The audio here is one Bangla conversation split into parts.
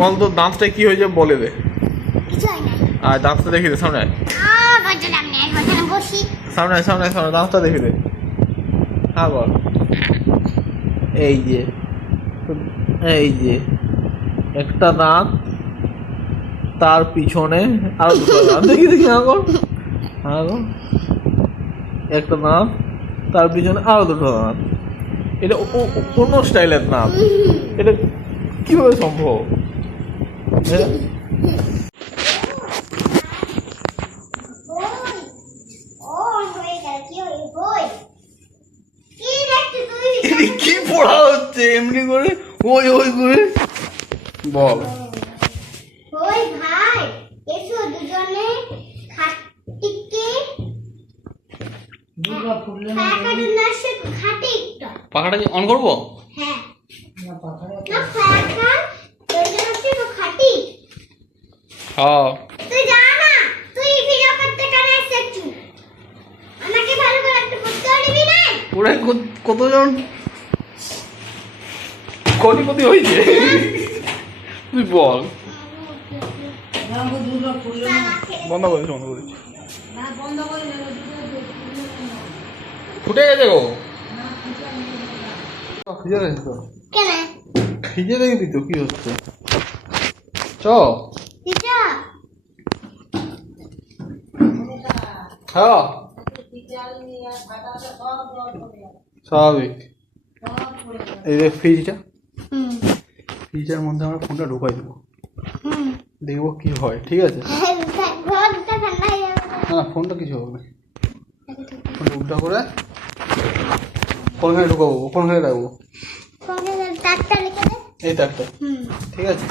বল তো দাঁতটা কি হয়েছে বলে দে। কিছু হয় না। আর দাঁতটা দেখে দে সামনে আয়। বলছিলাম না এখন বসি। সামনে আয়, সামনে আয়, সামনে দাঁতটা দেখে দে। হ্যাঁ বল। এই যে একটা দাঁত, তার পিছনে আরো দুটো দাঁত। দেখি হ্যাঁ বল, হ্যাঁ বল। একটা দাঁত, তার পিছনে আরো দুটো দাঁত। এটা অন্য স্টাইলের দাঁত। এটা কিভাবে সম্ভব? হ্যাঁ? কি পড়া হচ্ছে এমনি করে? ওই ওই করে বল। ওই ভাই এসো দুজনে খাটিকে পাখাটা কি অন করবো? হ্যাঁ না পাখা খাটি। হ্যাঁ তুই যা না, তুই ভিডিও করতে কেন এসেছিস? আমাকে ভালো করে একটা করতে দিবি না? ওরা কতজন কোটিপতি হয়েছে তুই বল। বন্ধ করেছি, বন্ধ করেছি। ফুটে গেছে গো। খিজে দেখি তো, কেন খিজে দেখবি তো কি হচ্ছে। চ দিদা হ্যাঁ স্বাভাবিক। এই যে ফ্রিজটার মধ্যে আমরা ফোনটা ঢুকাই দেবো, দেখবো কি হয়। ঠিক আছে? ঘরটা ঠান্ডা হয়ে যাবে। না ফোনটা কিছু হবে না। ফোনটা উল্টা করে কোনখানে ঢুকাবো, কোনখানে রাখবো? তারটা লিখে দে। এই তারটা। ঠিক আছে,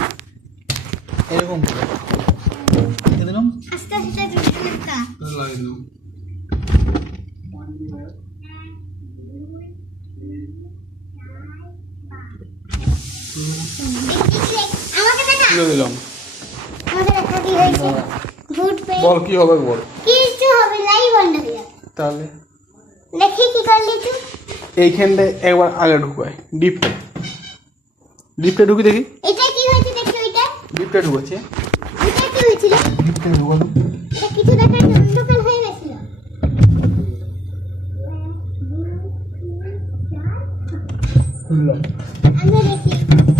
এরকম করে রেখে দিলাম। আস্তে আস্তে দুটোটা লাগিয়ে দিলাম। আমাকে দেখা তুলে দিলাম। আমাকে দেখা কি হয়েছে? ভূত পেয়ে বল কি হবে বল। কিছু হবে লাইভ বন্ধ হয়ে যাবে। তাহলে দেখি কি করলি তুই। এইখানটায় একবার আগে ঢুকাই ডিপটা, ডিপটা ঢুকি দেখি। এটা কি হয়েছে দেখি ওইটা। ডিপটা ঢুকাচ্ছে। এটা কি হয়েছিল? ডিপটা ঢুকালো। এটা কিছু দেখার অন্ধকার হয়ে গেছিল। খুললাম, আমরা দেখি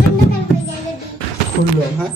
অন্ধকার হয়ে যায় যদি। খুললাম। হ্যাঁ